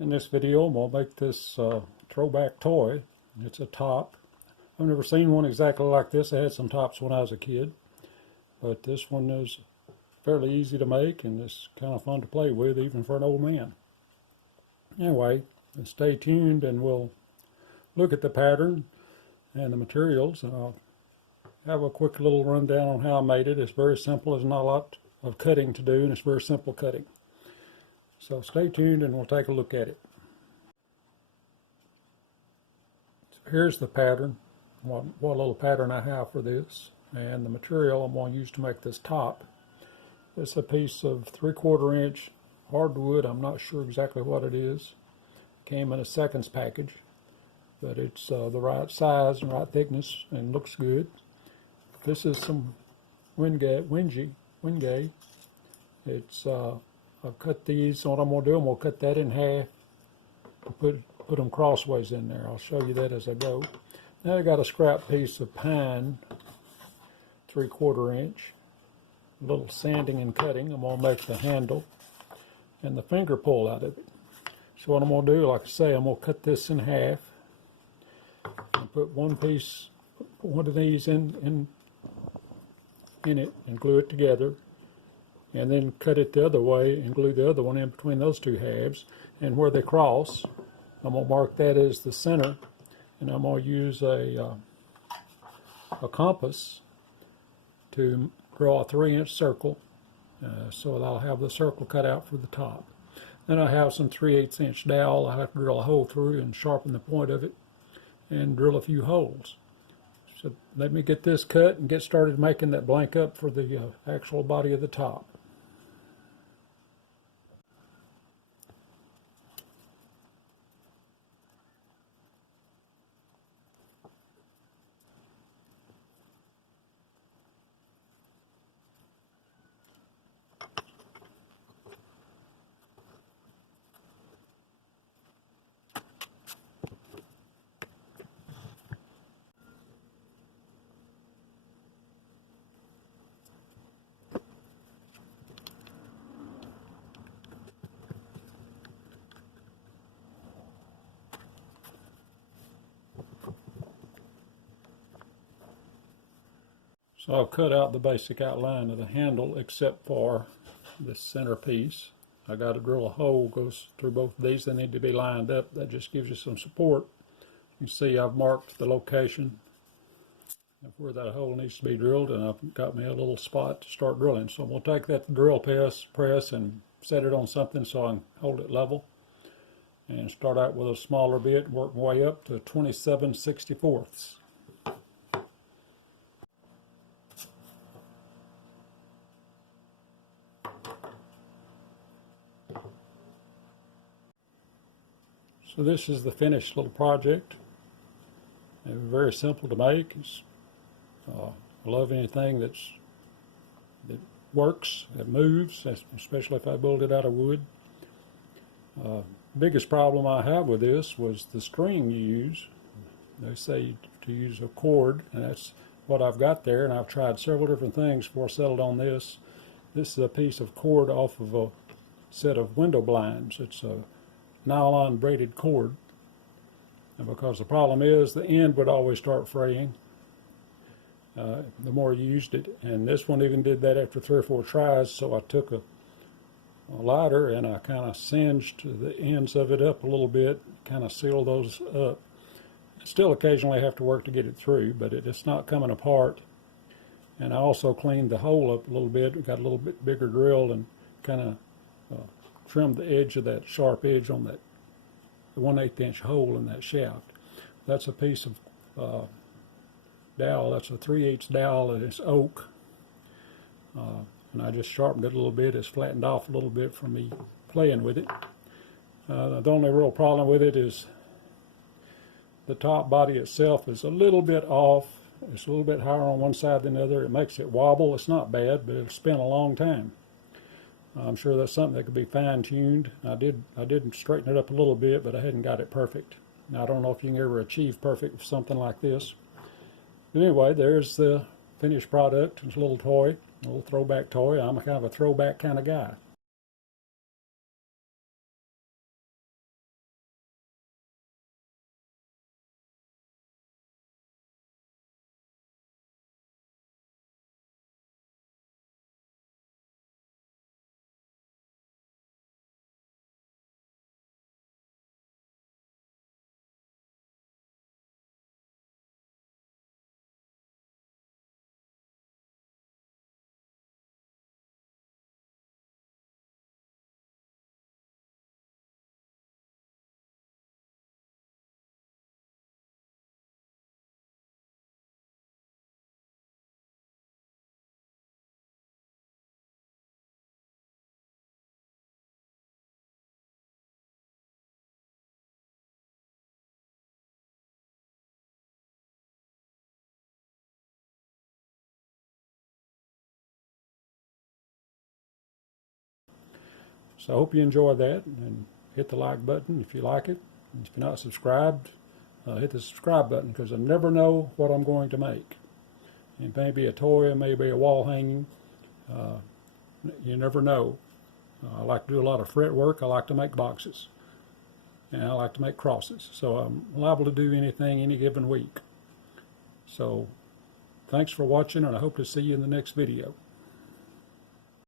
In this video, I'm going to make this throwback toy. It's a top. I've never seen one exactly like this. I had some tops when I was a kid, but this one is fairly easy to make and it's kind of fun to play with even for an old man. Anyway, stay tuned and we'll look at the pattern and the materials, and I'll have a quick little rundown on how I made it. It's very simple. There's not a lot of cutting to do, and it's very simple cutting. So stay tuned and we'll take a look at it. So here's the pattern, what little pattern I have for this, and the material I'm going to use to make this top. It's a piece of 3/4 inch hardwood. I'm not sure exactly what it is. Came in a seconds package, but it's the right size and right thickness and looks good. This is some Wingay. It's I've cut these. So what I'm going to do, I'm going to cut that in half and put them crossways in there. I'll show you that as I go. Now I got a scrap piece of pine, 3/4 inch. A little sanding and cutting. I'm going to make the handle and the finger pull out of it. So what I'm going to do, like I say, I'm going to cut this in half and put one of these in it and glue it together, and then cut it the other way and glue the other one in between those two halves, and where they cross I'm going to mark that as the center, and I'm going to use a compass to draw a 3-inch circle, so that I'll have the circle cut out for the top. Then I have some 3/8 inch dowel I have to drill a hole through and sharpen the point of it and drill a few holes. So let me get this cut and get started making that blank up for the actual body of the top. So I've cut out the basic outline of the handle except for this center piece. I got to drill a hole, goes through both of these. They need to be lined up. That just gives you some support. You see I've marked the location of where that hole needs to be drilled, and I've got me a little spot to start drilling. So I'm going to take that drill press and set it on something so I can hold it level, and start out with a smaller bit and work my way up to 27/64. So this is the finished little project. It's very simple to make. I love anything that works, that moves, especially if I build it out of wood. Biggest problem I have with this was the string you use. They say to use a cord, and that's what I've got there, and I've tried several different things before I settled on this. This is a piece of cord off of a set of window blinds. It's a nylon braided cord, and because the problem is the end would always start fraying the more you used it, and this one even did that after 3 or 4 tries. So I took a lighter and I kind of singed the ends of it up a little bit, kind of sealed those up. Still occasionally have to work to get it through, but it's not coming apart. And I also cleaned the hole up a little bit, got a little bit bigger drill, and kind of trimmed the edge of that sharp edge on that 1/8 inch hole in that shaft. That's a piece of dowel. That's a 3/8 dowel, and it's oak. And I just sharpened it a little bit. It's flattened off a little bit from me playing with it. The only real problem with it is the top body itself is a little bit off. It's a little bit higher on one side than the other. It makes it wobble. It's not bad, but it'll spin a long time. I'm sure that's something that could be fine-tuned. I did straighten it up a little bit, but I hadn't got it perfect. Now, I don't know if you can ever achieve perfect with something like this. But anyway, there's the finished product. It's a little toy, a little throwback toy. I'm a kind of a throwback kind of guy. So I hope you enjoy that, and hit the like button if you like it. And if you're not subscribed, hit the subscribe button, because I never know what I'm going to make. It may be a toy, it may be a wall hanging. You never know. I like to do a lot of fret work. I like to make boxes. And I like to make crosses. So I'm liable to do anything any given week. So thanks for watching, and I hope to see you in the next video.